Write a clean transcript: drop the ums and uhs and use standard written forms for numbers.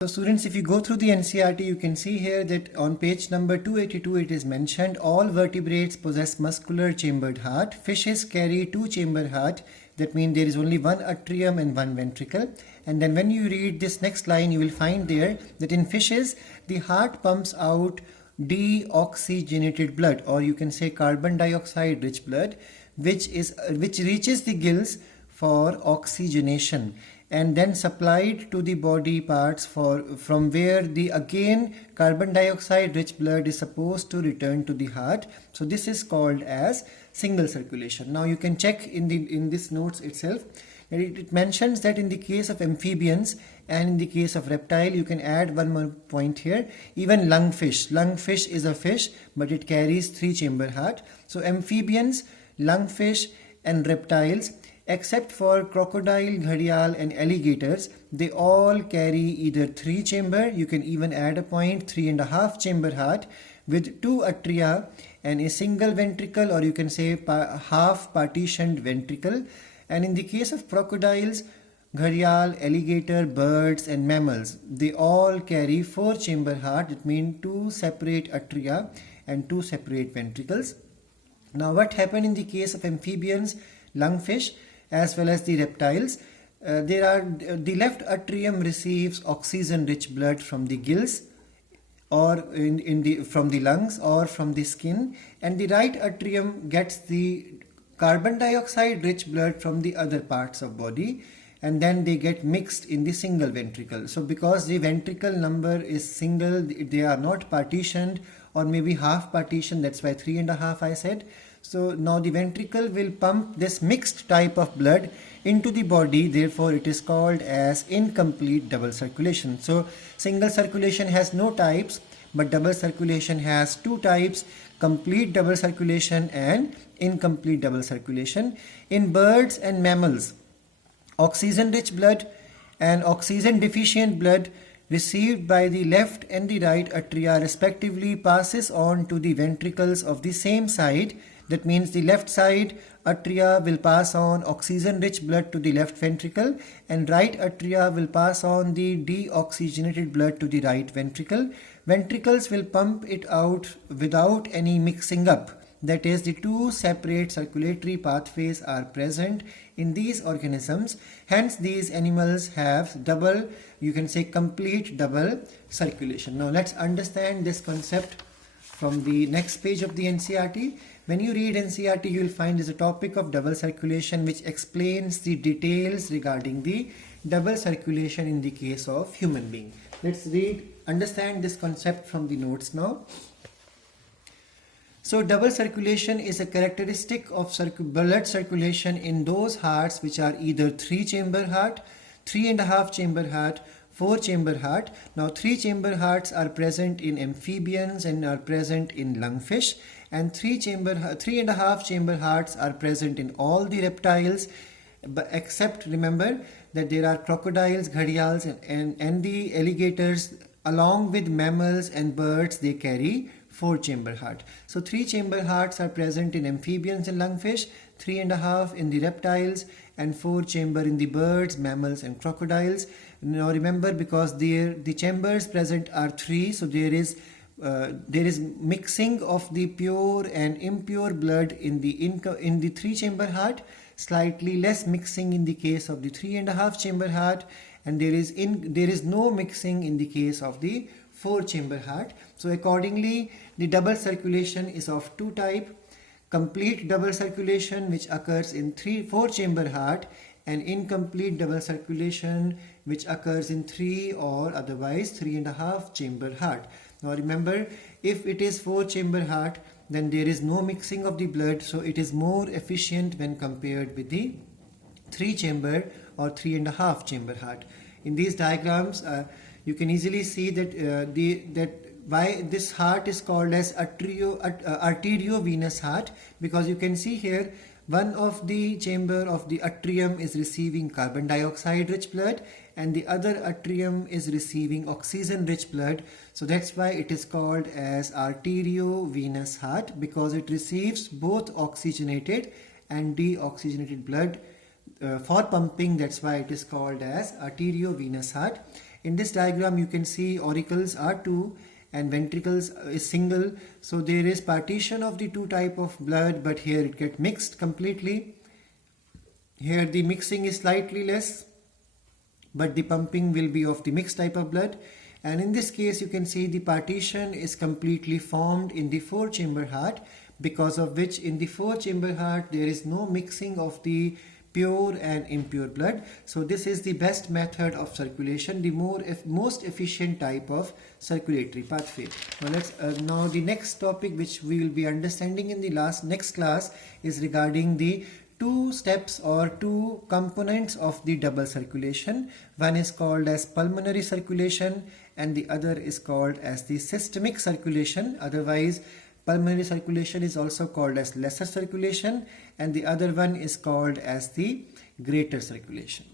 So students, if you go through the NCERT, you can see here that on page number 282 it is mentioned all vertebrates possess muscular chambered heart. Fishes carry two-chamber heart. That means there is only one atrium and one ventricle. And then when you read this next line, you will find there that in fishes the heart pumps out deoxygenated blood, or you can say carbon dioxide rich blood, which reaches the gills for oxygenation and then supplied to the body parts from where the again carbon dioxide rich blood is supposed to return to the heart. So this is called as single circulation. Now you can check in this notes itself, and it mentions that in the case of amphibians and in the case of reptile, you can add one more point here, even lungfish is a fish but it carries three-chamber heart. So amphibians, lungfish and reptiles, except for crocodile, gharial and alligators, they all carry either three-chamber, you can even add a point, 3.5 chamber heart with two atria and a single ventricle, or you can say half partitioned ventricle. And in the case of crocodiles, gharial, alligator, birds and mammals, they all carry four-chamber heart. It means two separate atria and two separate ventricles. Now what happened in the case of amphibians, lungfish as well as the reptiles? The left atrium receives oxygen-rich blood from the gills or from the lungs or from the skin, and the right atrium gets the carbon dioxide-rich blood from the other parts of body, and then they get mixed in the single ventricle. So because the ventricle number is single, they are not partitioned or maybe half partitioned, that's why 3.5 I said. So now the ventricle will pump this mixed type of blood into the body, therefore it is called as incomplete double circulation. So single circulation has no types, but double circulation has two types, complete double circulation and incomplete double circulation. In birds and mammals, oxygen rich blood and oxygen deficient blood received by the left and the right atria respectively passes on to the ventricles of the same side. That means the left side atria will pass on oxygen rich blood to the left ventricle, and right atria will pass on the deoxygenated blood to the right ventricle. Ventricles will pump it out without any mixing up. That is, the two separate circulatory pathways are present in these organisms. Hence these animals have double, you can say complete double circulation. Now let's understand this concept from the next page of the NCERT. When you read NCERT, you will find there's a topic of double circulation which explains the details regarding the double circulation in the case of human being. Let's understand this concept from the notes now. So double circulation is a characteristic of blood circulation in those hearts which are either three-chamber heart, 3.5 chamber heart, four-chamber heart. Now three-chamber hearts are present in amphibians and are present in lungfish, and 3.5 chamber hearts are present in all the reptiles, but except remember that there are crocodiles, gharials and the alligators, along with mammals and birds, they carry four-chamber heart. So three-chamber hearts are present in amphibians and lungfish, 3.5 in the reptiles, and four-chamber in the birds, mammals and crocodiles. Now remember, because the chambers present are three, so there is mixing of the pure and impure blood in the three-chamber heart, slightly less mixing in the case of the 3.5 chamber heart, and there is no mixing in the case of the four-chamber heart. So accordingly, the double circulation is of two types: complete double circulation which occurs in 4-chamber heart, and incomplete double circulation which occurs in 3 or otherwise 3.5 chamber heart. Now remember, if it is 4-chamber heart, then there is no mixing of the blood, so it is more efficient when compared with the 3-chamber or 3.5 chamber heart. In these diagrams, you can easily see that why this heart is called as arteriovenous heart, because you can see here one of the chamber of the atrium is receiving carbon dioxide rich blood and the other atrium is receiving oxygen rich blood. So that's why it is called as arteriovenous heart, because it receives both oxygenated and deoxygenated blood for pumping. That's why it is called as arteriovenous heart. In this diagram you can see auricles are 2 and ventricles is single, so there is partition of the two type of blood, but here it get mixed completely. Here the mixing is slightly less, but the pumping will be of the mixed type of blood. And in this case you can see the partition is completely formed in the 4-chamber heart, because of which in the 4-chamber heart there is no mixing of the pure and impure blood. So this is the best method of circulation, the most efficient type of circulatory pathway. Now the next topic which we will be understanding in the next class is regarding the two steps or two components of the double circulation. One is called as pulmonary circulation and the other is called as the systemic circulation. Otherwise, pulmonary circulation is also called as lesser circulation and the other one is called as the greater circulation.